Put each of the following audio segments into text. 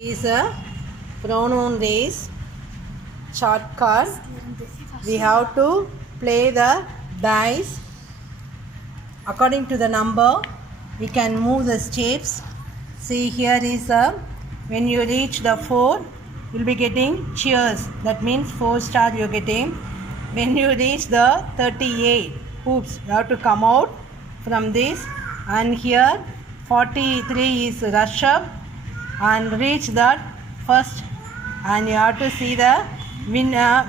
Is a pronoun race chart card. We have to play the dice according to the number. We can move the shapes. See, here is a, when you reach the 4, you'll be getting cheers. That means 4 star you're getting. When you reach the 38, oops, you have to come out from this. And here 43 is rush up and reach that first, and you have to see the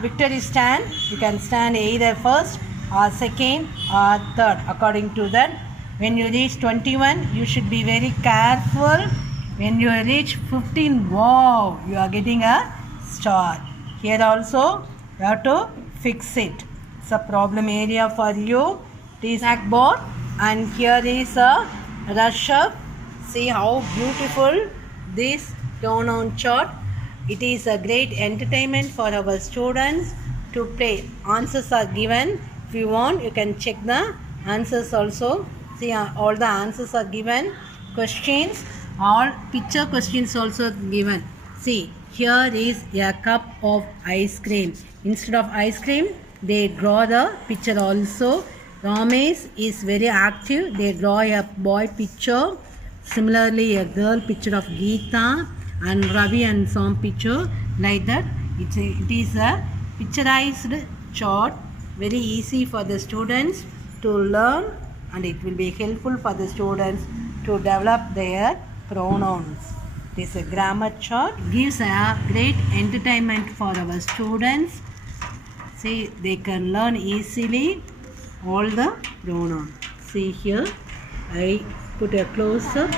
victory stand. You can stand either first or second or third according to that. When you reach 21, you should be very careful. When you reach 15, wow, you are getting a star. Here also you have to fix it. It's a problem area for you. This blackboard, and here is a rush up. See how beautiful this pronoun chart. It is a great entertainment for our students to play. Answers are given. If you want, you can check the answers also. See, all the answers are given. Questions, all picture questions also given. See, here is a cup of ice cream. Instead of ice cream, they draw the picture also. Ramesh is very active. They draw a boy picture. Similarly, a girl picture of Geeta, and Ravi and Sam picture, like that. It is a picturized chart, very easy for the students to learn, and it will be helpful for the students to develop their pronouns. It is a grammar chart, gives a great entertainment for our students. See, they can learn easily all the pronouns. See here, I put a close up,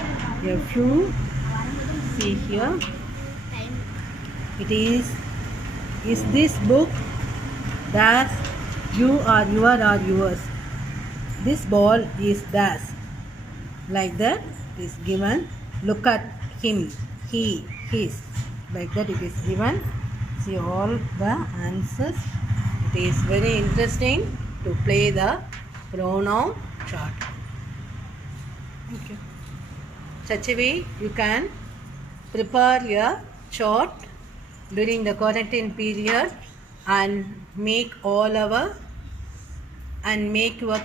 a few. See here, it is this book dash you or your or yours. This ball is dash, like that it is given. Look at him, he, his, like that it is given. See all the answers. It is very interesting to play the pronoun chart. Thank you. Such a way you can prepare your chart during the quarantine period and make your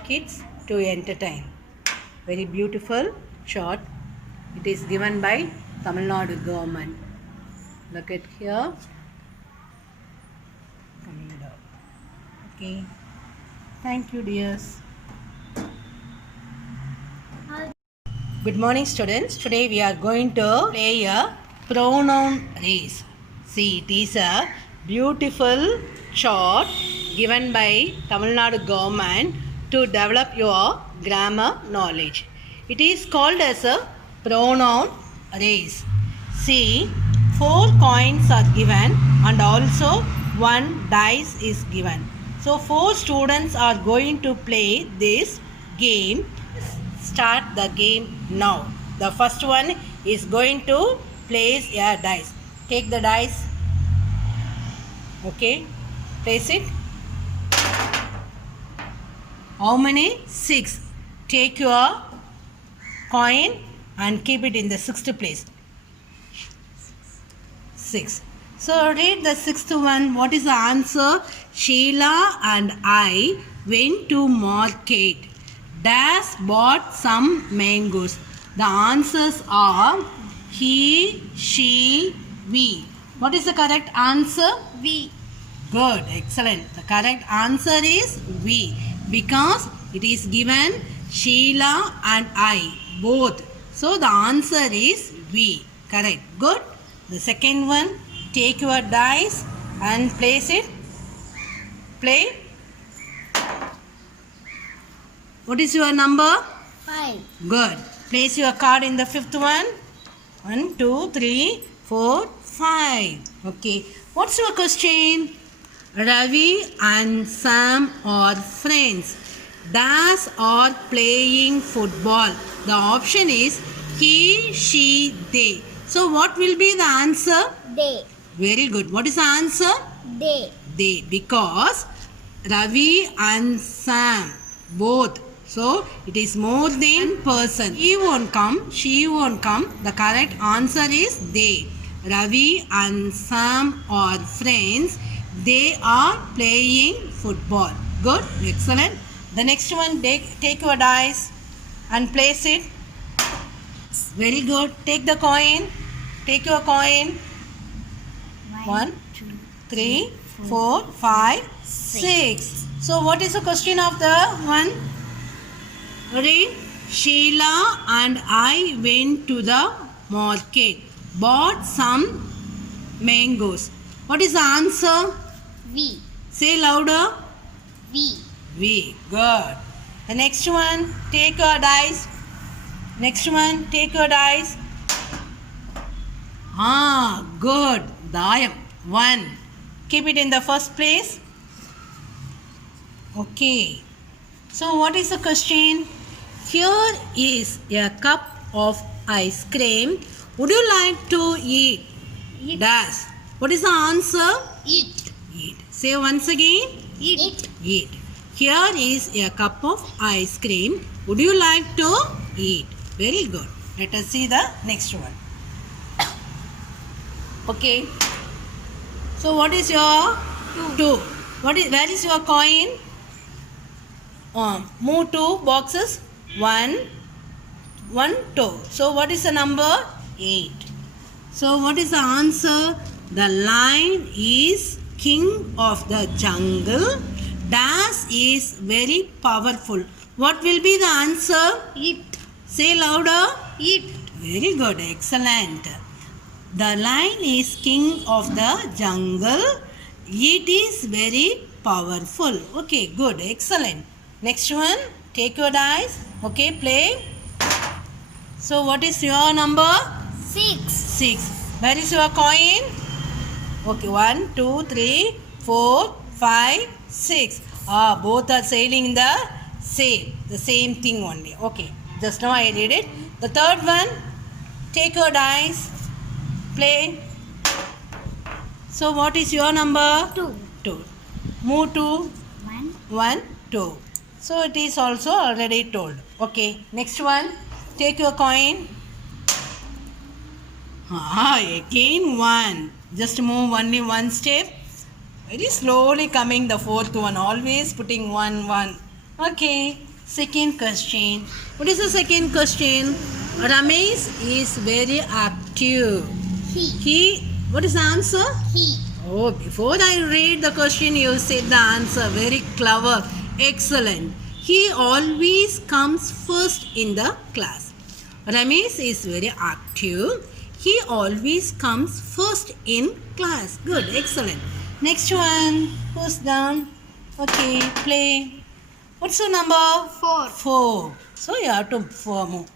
kids to entertain. Very beautiful chart. It is given by Tamil Nadu government. Look at here. Coming down. Okay. Thank you, dears. Good morning, students. Today we are going to play a pronoun race. See, it is a beautiful chart given by Tamil Nadu government to develop your grammar knowledge. It is called as a pronoun race. See, 4 coins are given and also 1 dice is given. So 4 students are going to play this game. Start the game now. The first one is going to place a dice. Take the dice. Okay. Place it. How many? 6. Take your coin and keep it in the 6th place. 6. So read the 6th one. What is the answer? Sheila and I went to market. Dash bought some mangoes. The answers are he, she, we. What is the correct answer? We. Good, excellent. The correct answer is we, because it is given Sheila and I both. So the answer is we. Correct. Good. The second one, take your dice and place it. Play. What is your number? 5. Good. Place your card in the 5th one. 1, 2, 3, 4, 5. Okay. What's your question? Ravi and Sam are friends. Dash are playing football. The option is he, she, they. So what will be the answer? They. Very good. What is the answer? They. They. Because Ravi and Sam both. So it is more than person. He won't come. She won't come. The correct answer is they. Ravi and Sam are friends. They are playing football. Good, excellent. The next one, take your dice and place it. Very good. Take the coin. Take your coin. 1, 3, 4, 5, 6. So what is the question of the one? Read. Sheila and I went to the market, bought some mangoes. What is the answer? V. Say louder. V. V. Good. The next one, take your dice. Next one, take your dice. Good. Dayam. 1. Keep it in the first place. Okay. So what is the question? Here is a cup of ice cream. Would you like to eat? Eat. Dash. What is the answer? Eat. Eat. Say once again. Eat. Eat. Here is a cup of ice cream. Would you like to eat? Very good. Let us see the next one. Okay. So what is your 2? Where is your coin? Move 2 boxes. 1, 1, 2. So what is the number? 8. So what is the answer? The lion is king of the jungle. Dash is very powerful. What will be the answer? Eat. Say louder. Eat. Very good. Excellent. The lion is king of the jungle. It is very powerful. Okay, good. Excellent. Next one. Take your dice. Okay, play. So what is your number? 6. 6. Where is your coin? Okay, 1, 2, 3, 4, 5, 6. Both are saying the same thing only. Okay, just now I read it. The third one, take your dice, play. So what is your number? 2. 2. Move to 1. 1, 2. So it is also already told. Okay, next one, take your coin. Again 1. Just move only one step. Very slowly coming the fourth one. Always putting 1, 1. Okay. Second question. What is the second question? Ramesh is very active. He. What is the answer? He. Oh, before I read the question, you said the answer. Very clever. Excellent. He always comes first in the class. Ramesh is very active. He always comes first in class. Good. Excellent. Next one. Who's down? Okay. Play. What's your number? 4. 4. So you have to move.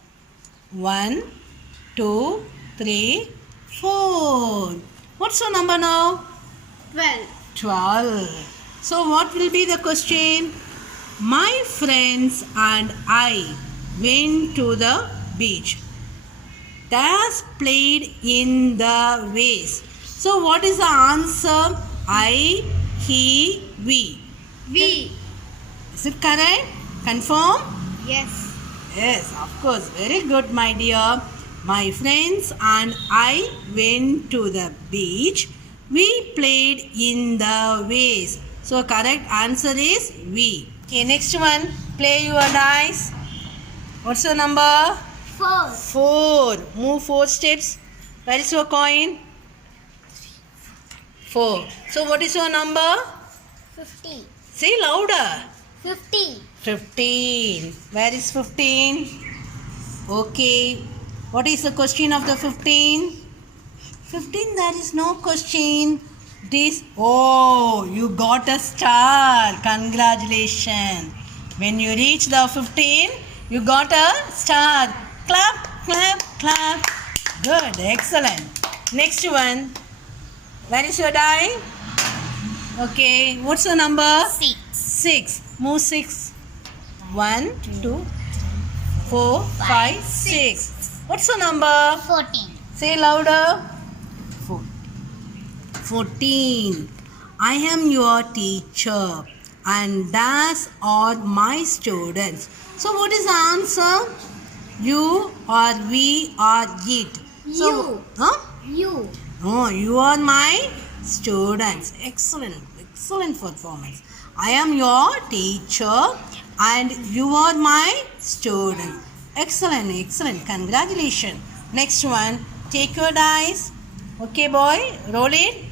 1, 2, 3, 4. What's your number now? 12. 12. So what will be the question? My friends and I went to the beach. Dash played in the waves. So what is the answer? I, he, we. V. Is it correct? Confirm? Yes. Yes, of course. Very good, my dear. My friends and I went to the beach. We played in the waves. So correct answer is V. Okay, next one. Play your dice. What's your number? 4. 4. Move 4 steps. Where is your coin? 4. So what is your number? 50. Say louder. 50. 15. Where is 15? Okay. What is the question of the 15? 15, there is no question. This, oh, you got a star. Congratulations. When you reach the 15, you got a star. Clap, clap, clap. Good, excellent. Next one. Where is your die? Okay, what's your number? 6. 6. Move 6. 1, 2, 4, 5, 6. What's your number? 14. Say louder. 14. I am your teacher and thus are my students. So what is the answer? You or we or it. So, You. huh? You. Oh, you are my students. Excellent, excellent performance. I am your teacher and you are my student. Excellent, excellent. Congratulations. Next one, take your dice. Okay, boy, roll it.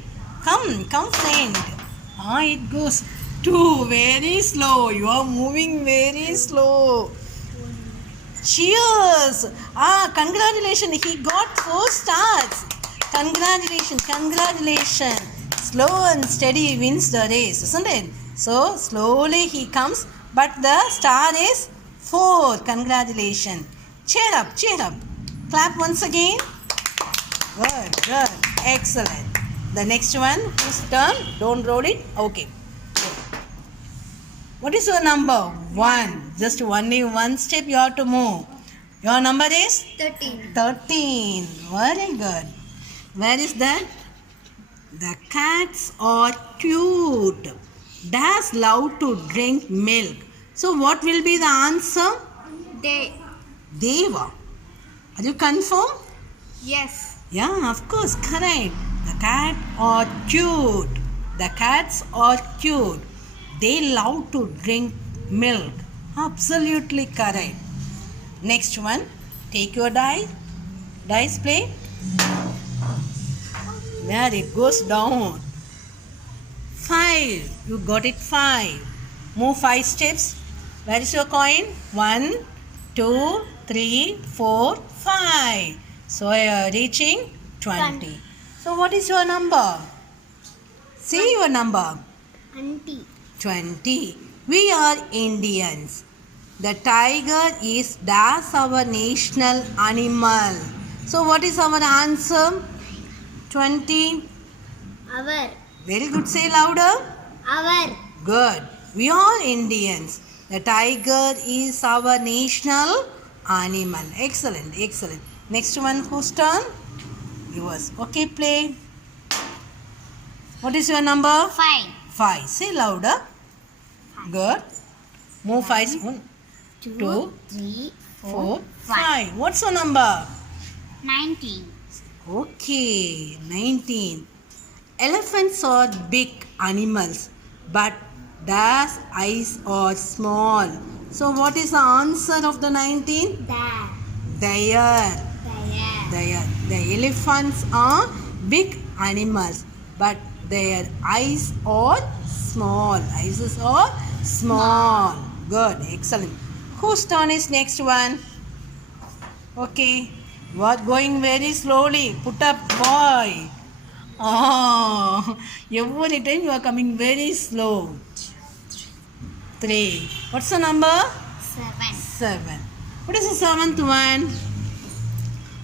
Come, friend. It goes two. Very slow. You are moving very slow. Cheers! Congratulations. He got 4 stars. Congratulations. Slow and steady wins the race, isn't it? So, slowly he comes, but the star is 4. Congratulations. Cheer up. Clap once again. Good. Excellent. The next one, whose turn? Don't roll it. Okay. What is your number? 1. Just only one step you have to move. Your number is? 13. 13. Very good. Where is that? The cats are cute. Does love to drink milk. So what will be the answer? They. Deva. Are you confirmed? Yes. Yeah, of course, correct. The cat are cute. The cats are cute. They love to drink milk. Absolutely correct. Next one. Take your dice play. Where it goes down. 5. You got it 5. Move 5 steps. Where is your coin? 1, 2, 3, 4, 5. So you are reaching 20. So what is your number? See your number. Auntie. 20. We are Indians. The tiger is our national animal. So what is our answer? 20. Our. Very good. Say louder. Our. Good. We are Indians. The tiger is our national animal. Excellent. Next one, whose turn? Yours. Okay, play. What is your number? 5. 5. Say louder. Good. Move 5. 1, 2, 3, 4, 5. What's your number? 19. Okay, 19. Elephants are big animals, but their eyes are small. So what is the answer of the 19? There. The elephants are big animals, but their eyes are small. Eyes are small. Good, excellent. Whose turn is next one? Okay, you are going very slowly. Put up, boy. Oh, every time you are coming very slow. 3. What's the number? 7. What is the 7th one?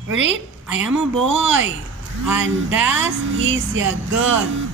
Read. I am a boy and Das is a girl.